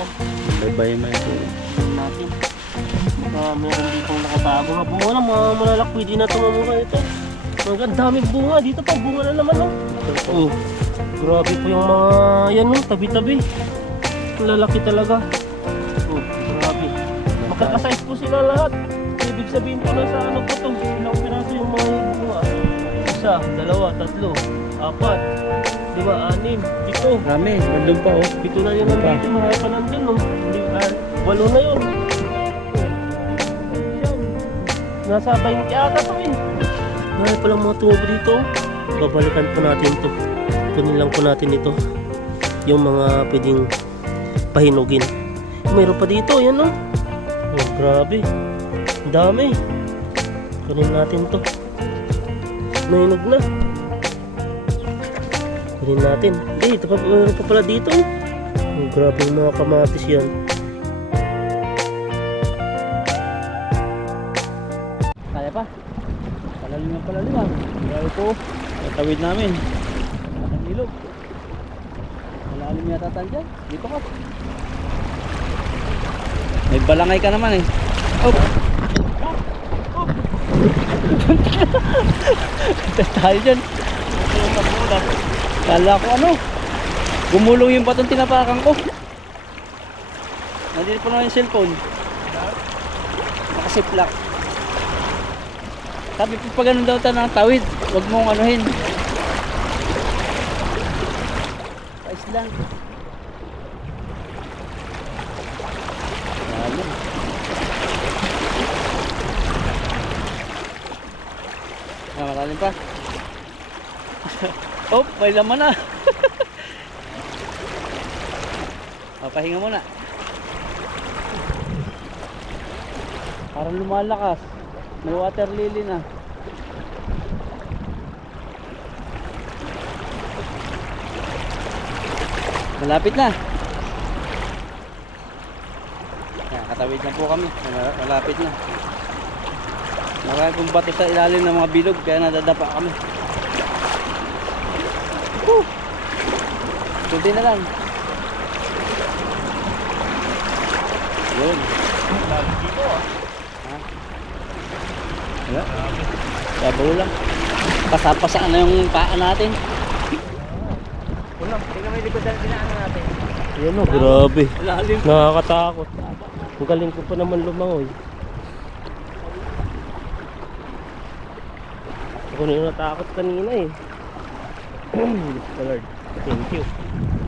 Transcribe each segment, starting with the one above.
yan. Baybay mo ito. Natin. Meron dito nakatago na bunga na, mga malalak. Pwede na tumamunga ito. Ang daming bunga. Dito pa bunga na naman, oh. Oh. Grabe po yung mga, yan, oh, tabi-tabi. Ang lalaki talaga. Oh, grabe. Magkakasize po sila lahat. Ibig sabihin po na sa ano po ito. Ilang piraso yung mga bunga. 1, 2, 3, 4, 5, 6, 7. Rami, nandun pa oh. Ito na yun ang dito. Marami pa nandun, no? 8 na yun. Nasa 20 ata to eh. Marami palang mga tumubo dito. Babalikan po natin to. Kunin lang po natin ito. Yung mga pwedeng pahinugin. Mayroon pa dito, yan no. Oh, grabe. Ang dami. Kunin natin to. Nahinog na. Kunin natin. Ito pa, mayroon pa pala dito. Oh, grabe yung mga kamatis yan. Kaya pa. Palalim na palalim ah. Kaya ito, natawid namin. Ang ilog. Malalim yata tayo dyan. Dito ka. May balangay ka naman eh. Oh! Tayo dyan. Kala ko ano. Gumulong yung batong tinapakan ko. Nandito pa na yung cellphone. Nakasiplak. Sabi po pag ganun daw tayo ng tawid, huwag mong anuhin. Pais lang. Lalo. Malalim pa. Oh, may laman na. Pahinga muna. Parang lumalakas. May water lily na. Malapit na. Katawid na po kami. Malapit na. Marami pong bato sa ilalim ng mga bilog kaya nadadapa kami. Kunti na lang. Yun. Dito ah. Wala. Sabaw lang. Pasapasaan na yung paa natin. Wala. Tingnan mo yung likod na pinaan natin. Yan o, grabe. Lalim. Nakakatakot. Ang galing ko pa naman lumangoy. Ako na yung natakot kanina eh. Lord, thank you.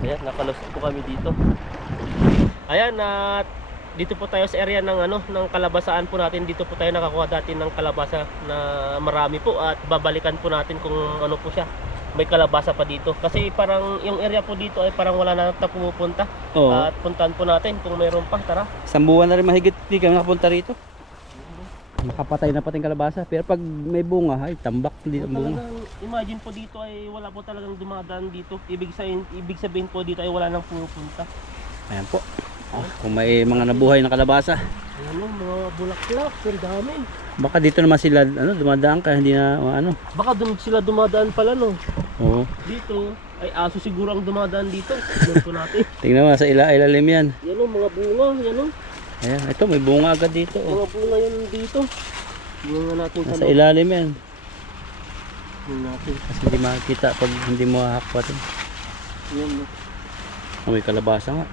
Ayan, nakalusot po kami dito. Ayan, at dito po tayo sa area ng ano, ng kalabasaan po natin. Dito po tayo nakakuha dati ng kalabasa na marami po at babalikan po natin kung ano po siya. May kalabasa pa dito. Kasi parang yung area po dito ay parang wala na tayo pumupunta. Oo. At puntahan po natin kung mayroon pa. Tara. Isang buwan na rin mahigit hindi kami nakapunta rito. Makapatay na pating kalabasa. Pero pag may bunga, ay tambak dito ang bunga. Imagine po dito ay wala po talagang dumadaan dito. Ibig sabihin po dito ay wala nang pumupunta. Ayan po. Oh, kung may mga nabuhay na kalabasa. Ano, mga bulaklak, ang dami. Baka dito naman sila dumadaan kaya hindi na ano. Baka doon sila dumadaan pala no. Oo. Dito ay aso siguro ang dumadaan dito. Tignan po natin. Tingnan mo sa ilalim yan. Yan o, mga bunga, yan o. Ayan, ito may bunga agad dito. Mga bunga yan dito. Bunga natin sa Nasa ilalim yan. Bunga natin. Kasi hindi makikita pag hindi mo hahakpatin. Yan o. Oh, may kalabasa nga.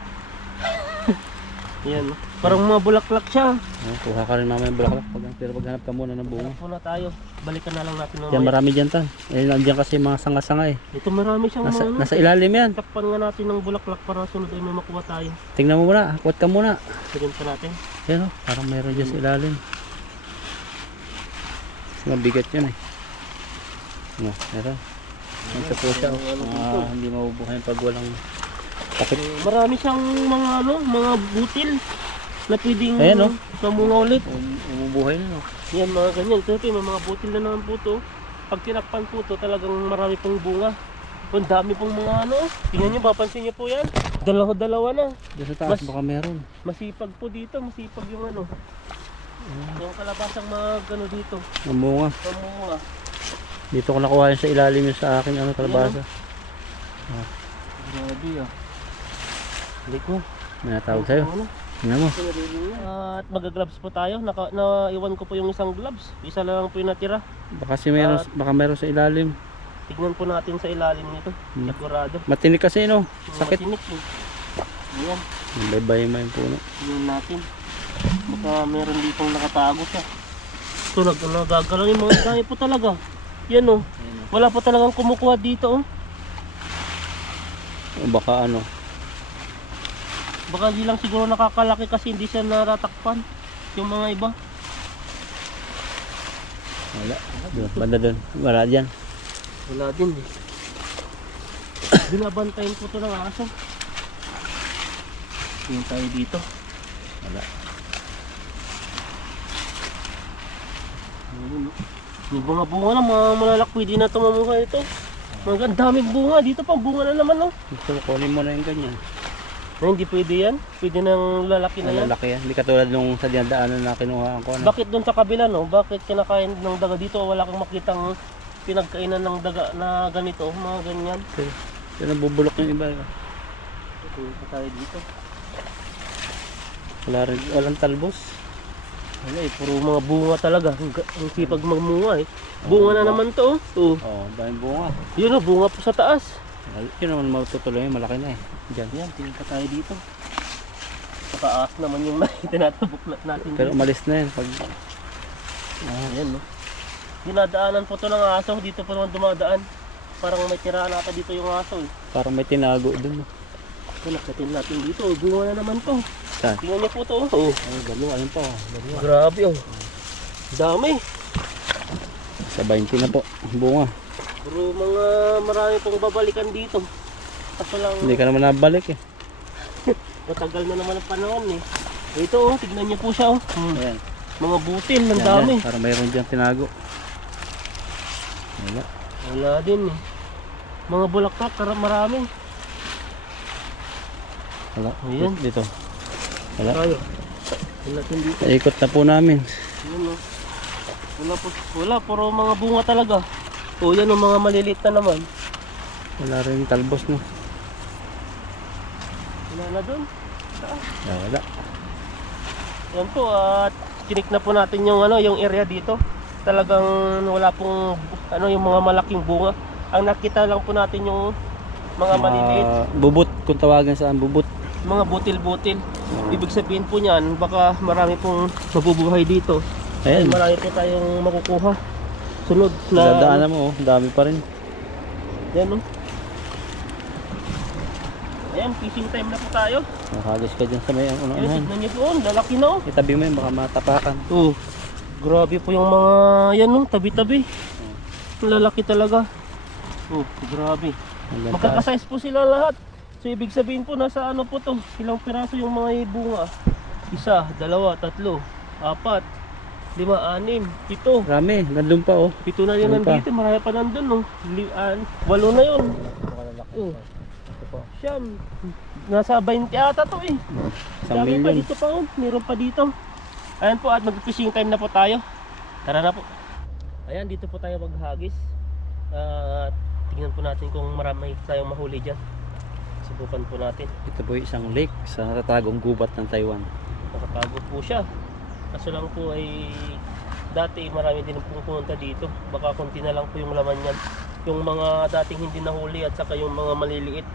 Yan o. Parang mga bulaklak siya. Oh, kuha ka rin mamaya bulaklak pero paghanap ka muna ng bunga. Hanap muna tayo. Balikan na lang natin mamaya. Yan marami dyan tan. Eh nandiyan kasi mga sanga-sanga eh. Ito marami siyang mga ano. Nasa ilalim yan. Takpan nga natin ng bulaklak para sunod ay may makuha tayo. Tingnan mo muna, hakwat ka muna. Tignan pa natin. Yan oh, parang meron dyan sa ilalim. Kasi mabigat yan eh. No, meron. Ito po siya oh. Hindi mabubuhay pag walang takip. Marami siyang mga ano, mga butil na pwedeng Ayan, oh. namunga ulit. Umubuhay na no. Yan mga ganyan. Ito may mga butil na naman po to. Pag tinakpan po to, talagang marami pong bunga. Ang dami pong mga ano. Tingnan nyo, papansin nyo po yan. Dalawa na. Diyan sa taas baka meron. Masipag po dito, masipag yung ano. Yung kalabasang mga ano dito. Namunga. Namunga. Dito ko nakuha yun sa ilalim yung sa akin ano kalabasa. Grabe ah. Hindi ko. May natawag sa'yo. Ano? Tingnan mo. At mag-gloves po tayo. Naiwan ko po yung isang gloves. Isa lang po yung natira. Baka meron sa ilalim. Tignan po natin sa ilalim nito. Sigurado. Matinik kasi no. Sakit. Matinik eh. Ayan. Bay-bay yung puno. Tignan natin. Baka meron ditong nakatago siya. Ito nagagalaw yung mga dami po talaga. Yan oh. Wala po talagang kumukuha dito oh. O baka ano. Baka di lang siguro nakakalaki kasi hindi siya natatakpan. Yung mga iba. Wala. Doon, banda doon. Wala dyan. Wala din eh. Binabantayin po ito ng aso. Tingin tayo dito. Wala. Yung bunga-bunga na, mga malalakwi din na tumamukha ito. Mga daming bunga. Dito pa bunga na naman oh. Gusto ko kunin mo na yung ganyan. Na, hindi pwede yan. Pwede ng lalaki na yan. Lalaki yan. Hindi katulad nung sa dinadaanan na kinuhaan ko. Ano? Bakit doon sa kabila no? Bakit kinakain ng daga dito? Wala kang makitang pinagkainan ng daga na ganito. Mga ganyan. Ito nabubulok yung iba. Tingin pa tayo dito. Walang talbos. Wala eh. Puro mga bunga talaga. Ang sipag magmunga eh. Bunga na naman to. Oh. Oo, daming bunga. Yun oh, bunga po sa taas. Yun naman matutuloy, malaki na eh. Diyan. Yan, tingin pa tayo dito. Sa taas naman yung tinatabok natin. Pero umalis na yan. Pag... Ayan no. Dinadaanan po to ng aso. Dito po naman dumadaan. Parang may tiraan ata dito yung aso eh. Parang may tinago dun. Nakatin natin dito. Bunga na naman to. Saan? Tingnan niyo po to. Oh. Ay, dalawa. Ayun pa. Dalawa. Grabe oh. Dami. Sa 20 na po. Bunga. Pero mga marami pong babalikan dito. Kaso lang Hindi ka naman nabalik eh. matagal na naman ang panahon eh. Ito oh, tignan niyo po siya oh. Ayan. Mga butil, ang Yan, dami. yan. Parang mayroon dyan tinago. Wala. Wala din eh. Mga bulaklak, marami. Wala. Ayan. Dito. Wala. Tayo. Wala din dito. Ikot na po namin. Ayan oh. Wala po, wala, puro mga bunga talaga. O yan oh, mga maliliit na naman. Wala rin talbos no. Wala na dun. Wala. Yan po at chinik na po natin yung yung area dito. Talagang wala pong yung mga malaking bunga. Ang nakita lang po natin yung mga maliliit, Bubut kung tawagan saan bubut. mga butil-butil. Ibig sabihin po niyan, baka marami pong mabubuhay dito. Ayan. Marami po tayong makukuha. Sunod na Dadaanan mo, dami pa rin. yan oh. Ayan, fishing time na po tayo. Nakalis ka dyan sa may Ayan, unahan. tignan niyo po, lalaki na oh. Itabi mo yun, baka matapakan. Oh, grabe po yung mga yan oh, tabi-tabi. Lalaki talaga. Oh, grabe. Hanggang taas. Magkakasize po sila lahat. So ibig sabihin po nasa ano po to, ilang piraso yung mga bunga. 1, 2, 3, 4, 5, 6, 7. Rami, nandun pa oh. 7 na yun Ano pa? nandito, marami pa nandun no. 8 na yun. Oh. Siyam. Nasa 20 ata to eh. Isang Dami pa milyon. dito pa oh. Meron pa dito. Ayan po at mag-fishing time na po tayo. Tara na po. Ayan, dito po tayo maghagis. At tingnan po natin kung marami tayong mahuli dyan. Subukan po natin. Ito po yung isang lake sa natatagong gubat ng Taiwan. Nakatago po siya. Kaso lang po ay dati marami din pong pumunta dito. Baka konti na lang po yung laman yan. Yung mga dating hindi nahuli at saka yung mga maliliit.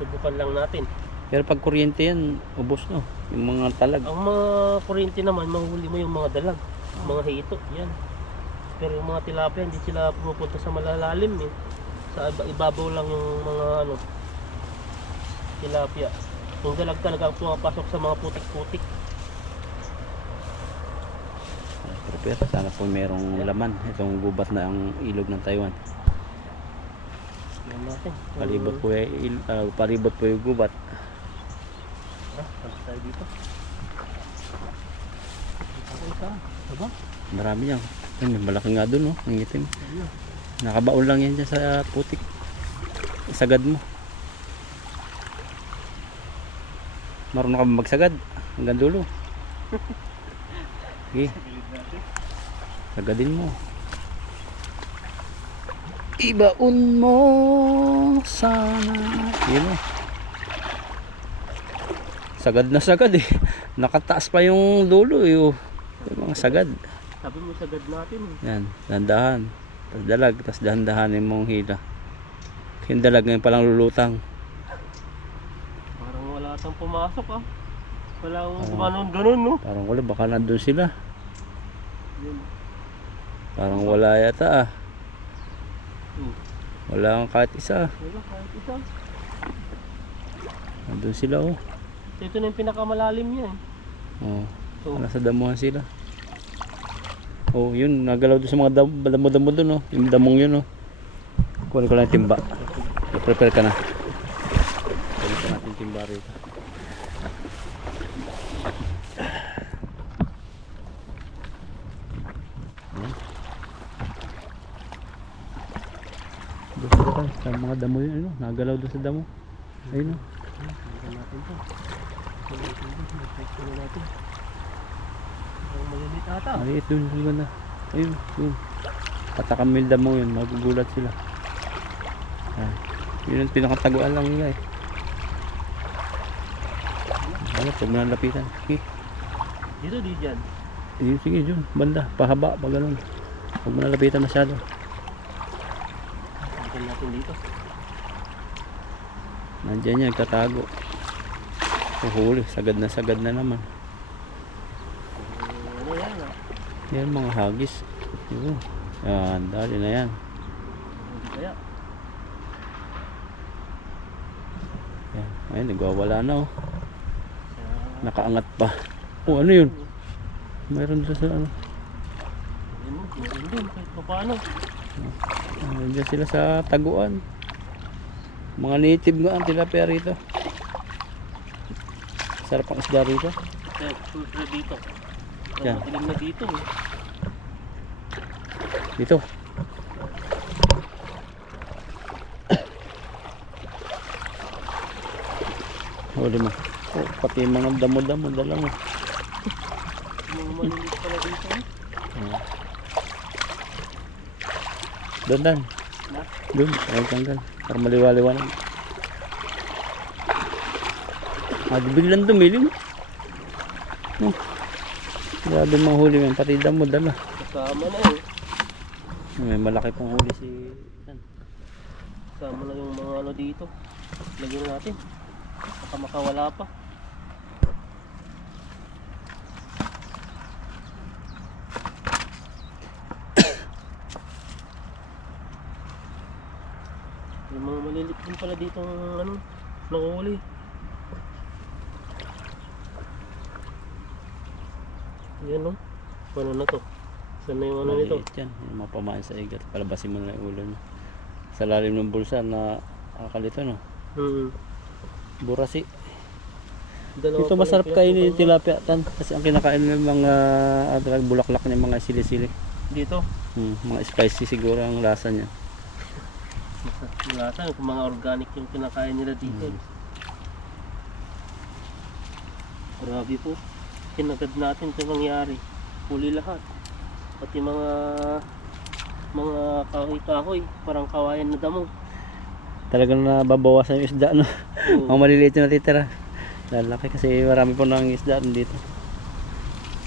Subukan lang natin. Pero pag kuryente yan, ubos no. Yung mga talag. Ang mga kuryente naman, mahuli mo yung mga dalag, mga hito, yan. Pero yung mga tilapia, hindi sila pumupunta sa malalalim eh. Sa ibabaw lang yung mga tilapia. Yung dalag talaga ang pumapasok sa mga putik-putik. Pero sana po merong laman. Itong gubat na ang ilog ng Taiwan. Tingnan natin. Palibot po yung gubat. Tapos tayo dito. Isa. Diba? Marami yan. Yan, may malaki nga dun, oh, ang itim. Nakabaon lang yan dyan sa putik. Sagad mo. Marunong ka ba magsagad? Hanggang dulo. Okay. Sagadin mo. Ibaon mo sana. Yun o. sagad na sagad eh. Nakataas pa yung dulo eh. Oh. Yung mga sagad. Sabi mo sagad natin eh. Yan, dahan-dahan. Tapos dalag, tapos dahan-dahanin mong hila. Yung dalag ngayon palang lulutang. Parang wala tang pumasok ah. Wala akong gumanon ganun no. Parang wala, baka nandun sila. Yun. Parang wala yata ah. Hmm. Wala kang kahit isa. Wala kahit isa. Nandun sila oh. Ito na yung pinakamalalim niya eh. Oh. So, Nasa damuhan sila. Oh, yun, nagalaw doon sa mga damo-damo doon oh. Yung damong yun oh. Kunin ko lang yung timba. I-prepare ka na. Kunin ko natin yung timba rito. Ayan. Doon sila tayo sa mga damo yun ano. Nagalaw doon sa damo. Ayun oh. tingnan natin to. Tingnan natin. Ang malilit ata. Maliit doon sa ganda. Ayun, yun. Patakamil damo yun. Magugulat sila. Ah, yun ang pinakataguan lang nila eh. Ano, huwag mo nang lapitan. Okay. Dito di dyan. Sige, dyan. Banda. Pahaba. Pag ganun. Huwag mo nang lapitan masyado. Tingnan natin dito. Nandyan yan. Tatago. Huli. Sagad na naman. Ano yan ah? Yan mga hagis. Yun. Yan. Dali na yan. Hindi kaya. Yan. Ayun. Nagwawala na oh. Sa... Nakaangat pa. Oh, ano yun? Mayroon doon sa ano. Ayun mo. Tingnan din. Kahit pa paano. Nandiyan sila sa taguan. Mga native nga ang tilapia rito. Sarap ang isda rito. Eh, sultra dito. Yan. Matilim na dito eh. Dito. Huli mo. Oh, pati yung mga damo-damo dala mo. Yung malilit pala dito eh. Doon dan. Na? Doon. Ay tanggal. Para maliwaliwanag. Biglang dumilim. Oh. Grabe mga huli yan. Pati damo dala. Kasama na eh. May malaki pong huli si... Kasama na yung mga ano dito. Lagyan natin. Baka makawala pa. Yung mga malilit din pala dito ano, nakuhuli. Yan no. Paano na to? Saan na yung ano nito? Maliit yan. Yung mapamain sa igat. Palabasin mo na yung ulo niya. Sa lalim ng bulsa na akalito no. Burasi. Dalawa Ito pa masarap lang kainin yung pinapakuluan. tilapia tan. Kasi ang kinakain ng mga bulaklak ng mga sili-sili. Dito. Mga spicy siguro ang lasa niya. Lasa, kung mga organic yung kinakain nila dito. Grabe po. Kinagad natin ito nangyari. Huli lahat. Pati mga kahoy-kahoy. Parang kawayan na damo. Talagang nababawasan yung isda no. Oo. Mga maliliit yung natitira. Lalaki kasi marami po ng isda dito.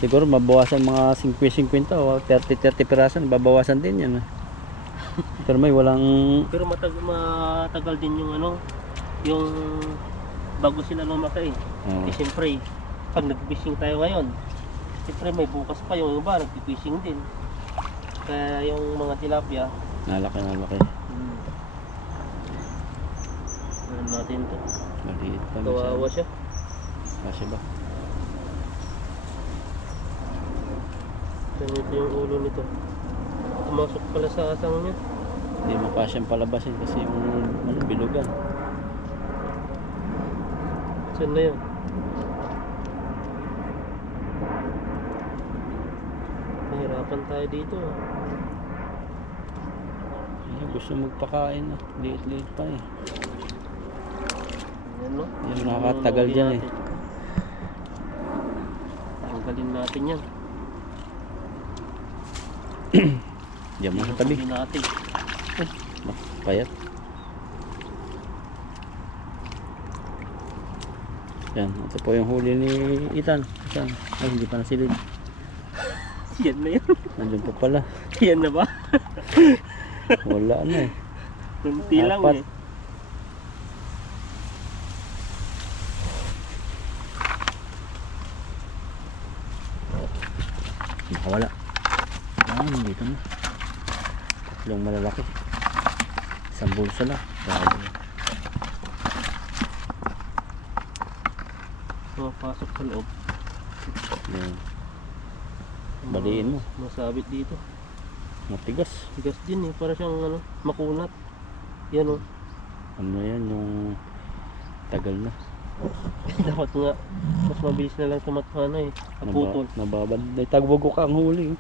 Siguro mabawasan mga 50-50 o 30-30 pirasan. Babawasan din yan. Pero may walang... Pero matagal din yung ano, yung bago sila lumaki. Oh. Eh siyempre, pag nag-fishing tayo ngayon, siyempre may bukas pa yung iba, nag-fishing din. Kaya yung mga tilapia, Nalaki. ano natin to. Maliit pa. Kawawa siya. Kasi ba? Ganito yung ulo nito. Tumasok pala sa asang niya. Hindi mo pa siyang palabasin kasi yung bilugan. Saan na yun? Nahirapan tayo dito. Ay, gusto magpakain na. Liit-liit pa eh. Yan no? Yan, nakakatagal Yung dyan natin. Tanggalin natin yan. Diyan mo sa tabi. Tanggalin natin. Payat. Yan, ito po yung huli ni Ethan. Ay, hindi pa nasilid. Yan na yan. Nandun po pala. Yan na ba? Wala na eh. Kunti lang Apat. eh. Nakawala. Dito na. Tatlong malalaki. Isang bulsa lang. Grabe. Pasok sa loob. Yan. Baliin mo. Masabit dito. Matigas. Tigas din eh. Para siyang ano, makunat. Yan oh. Ano yan yung tagal na. Dapat nga mas mabilis na lang tumatana eh. Naputol. Nababad. Tagbugok ang huli.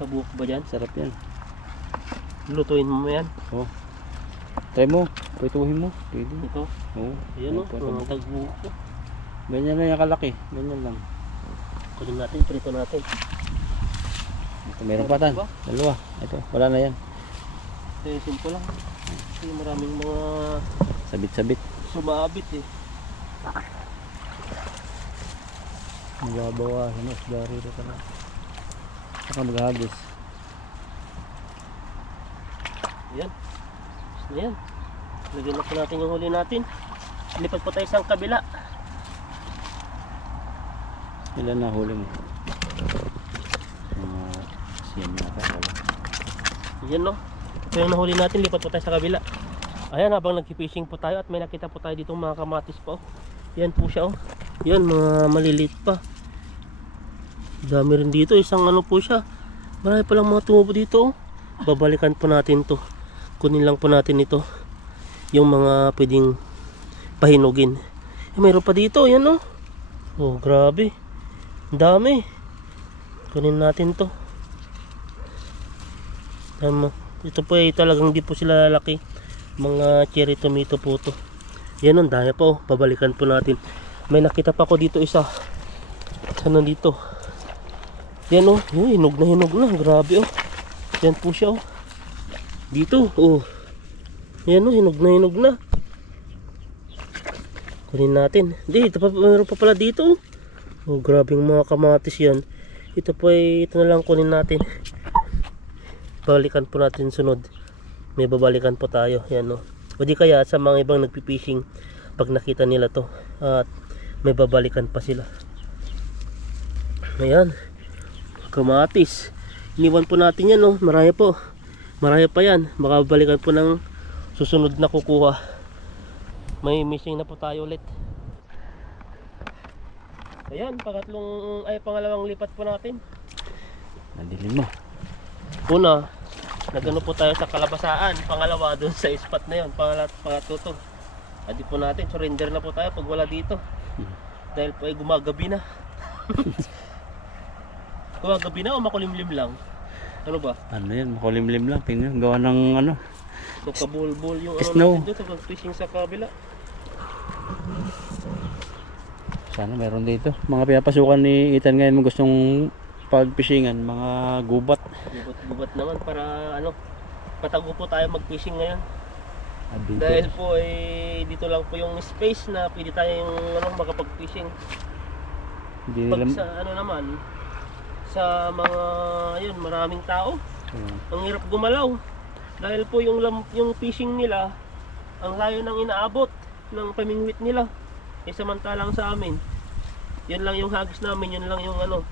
Tabuok ba dyan? Sarap yan. Lutuin mo yan. Oh. Try mo. Pwituhin mo. Pwede. Ito. Oo. Ayan o. Tabuk. Tabuok ko. Ganyan lang yung kalaki. Ganyan lang. Kunin natin. Prito natin. Ito meron pa tan. Dalawa. Ito. Wala na yan. Simple lang. Kasi maraming mga Sabit-sabit. sumabit eh. Mababawasan. Dari ito ka na. Saka maghagis. Ayan. Gusto na yan. Lagyan na po natin yung huli natin. Lipat po tayo sa kabila. Ilan na huli mo? Siyan na ka. Yan no. Ito yung nahuli natin. Lipat po tayo sa kabila. Ayan, habang nag-fishing po tayo at may nakita po tayo ditong mga kamatis po. Yan po siya oh. Yan, mga maliliit pa. Dami rin dito. Isang ano po siya. Marami palang mga tumubo dito oh. Babalikan po natin to. Kunin lang po natin ito. Yung mga pwedeng pahinugin. Mayroon pa dito. Yan oh. Oh, grabe. Ang dami. Kunin natin to. Ito po ay talagang di po sila lalaki. Mga cherry tomato po to. Yan ang dami po. Babalikan po natin. May nakita pa ko dito isa. Saan nandito? Yan oh. Hinog na. Grabe oh. Yan po siya oh. Dito oh. Yan oh. Hinog na. Kunin natin. Hindi. Mayroon pa pala dito oh. Oh, grabe yung mga kamatis yan. Ito po ay ito na lang kunin natin. Balikan po natin sunod. May babalikan po tayo. Yan o. O di kaya sa mga ibang nagpipishing, pag nakita nila to at may babalikan pa sila. Ayan. Kamatis. Iniwan po natin yan o. Marami po. Marami pa yan. Baka babalikan po ng susunod na kukuha. May missing na po tayo ulit. Ayan, pangalawang lipat po natin. Nadilim mo. Una, nagano po tayo sa kalabasaan. Pangalawa, doon sa spot na yun. Pangatlo to. Adi po natin, surrender na po tayo pag wala dito. Dahil po ay gumagabi na. Gumagabi na o makulimlim lang? Ano ba? Ano yan? Makulimlim lang. Tingnan. Gawa ng ano. Kabul-bul yung Snow. natin dito pag fishing sa kabila. Sana meron dito. Mga pinapasukan ni Ethan ngayon mo gustong pag-fishingan. Mga gubat. Gubat naman para ano, patago po tayo mag-fishing ngayon. Dito. Dahil po ay dito lang po yung space na pwede tayo yung makapag-fishing. Hindi Pag nila... sa ano naman, sa mga ayun, maraming tao, ang hirap gumalaw. Dahil po yung fishing nila, ang layo ng inaabot ng pamingwit nila. Eh samantalang sa amin, yun lang yung hagis namin, yun lang yung ano,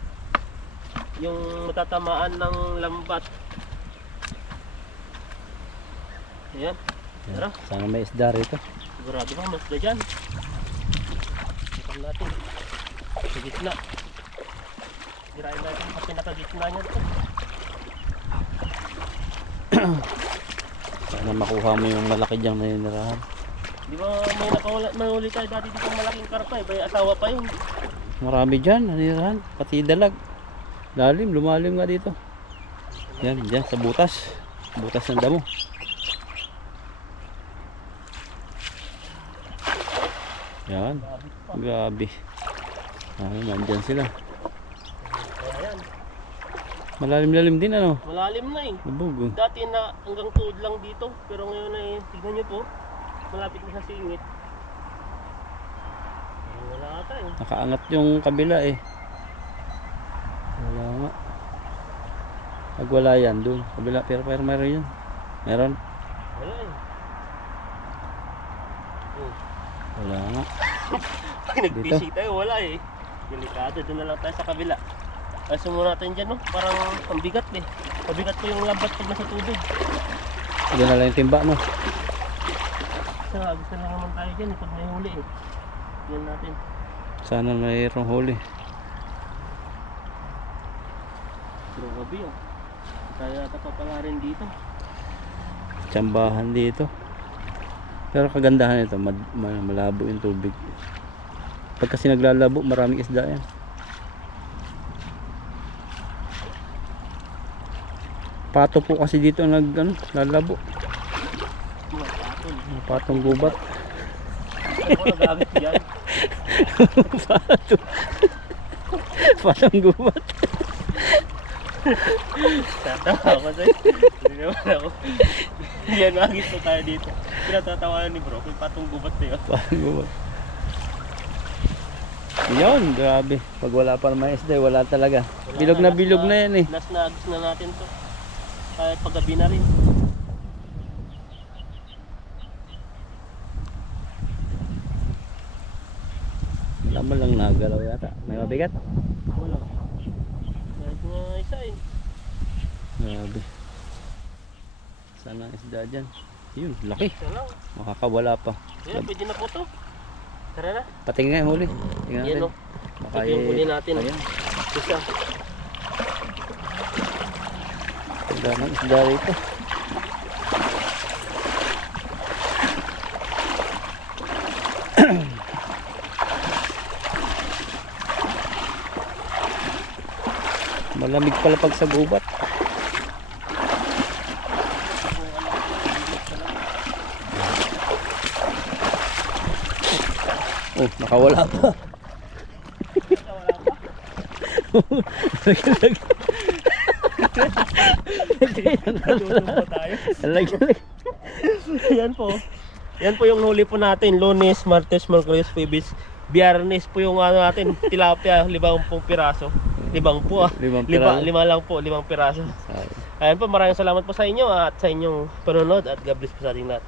yung matatamaan ng lambat. Ayan, tara. Sana may isda rito. Sigurado ba, mas na dyan. Ito natin. Sa gitna. Sirain natin sa pinakagitna niya ito. Sana makuha mo yung malaki diyang naninirahan. Di ba may huli tayo dati dito malaking karpa eh. May asawa pa yun. Marami dyan naninirahan. Pati dalag. Lalim, lumalim nga dito. Yan, dyan sa butas. Butas ng damo. Yan. Grabe. Nandyan sila. Ayan. Malalim-lalim din ano. Malalim na eh. Lubog. Dati na hanggang tuhod lang dito. Pero ngayon ay tignan nyo po. Malapit na sa singit. Wala Nakaangat yung kabila eh. Wala nga. Pag wala yan dun. Kabila pero meron yan. Meron. Wala eh. Wala nga. Pag nag-fishing tayo, wala eh. Delikado, doon na lang tayo sa kabila. Ay, sumunod natin dyan, no? Parang ang bigat eh. Mabigat po yung lambat pag nasa tubig. Doon na lang yung timba mo. Gusto lang naman tayo dyan, pag may huli eh. Yan natin. Sana mayroong huli. Grabe oh. Tayo ata pa pala rin dito. Tsambahan dito. Pero kagandahan ito, malabo yung tubig. Pag kasi naglalabo, maraming isda yan. Pato po kasi dito lalabo. Mga patol. Patong gubat. Ano ko nagamit dyan? Pato. Patong gubat. Tatawa ako sa'yo. Hindi naman ako. Yan, magis na tayo dito. Pinatatawanan ni bro, kung patong gubat na yun. Patong gubat. Yun, grabe. Pag wala pa naman isda, wala talaga. Bilog na bilog na yan eh. Last na agos na natin to. Kahit paggabi na rin. Wala lang nagalaw yata. May mabigat? Wala. Kahit nga isa eh. Grabe. Sana isda dyan. Yun, laki. Isa lang. Makakawala pa. Yan, pwede na po to. Tara na. Patingin nga yung huli. Tingnan Yan natin. o. Ito yung huli natin. Ayan. Isa. Ang daming isda rito. Malamig pala pag sa gubat. Oh, nakawala pa. Tutumpa tayo. Lag-lag. Yan po. Yan po yung huli po natin. Lunes, Martes, Merkulis, Pebis. Biyernes po yung ano natin. Tilapia, 50 piraso. 5 po ah. 5 piraso. Lima lang po, 5 piraso. Ayan po, maraming salamat po sa inyo at sa inyong panonood at God bless po sa ating lahat.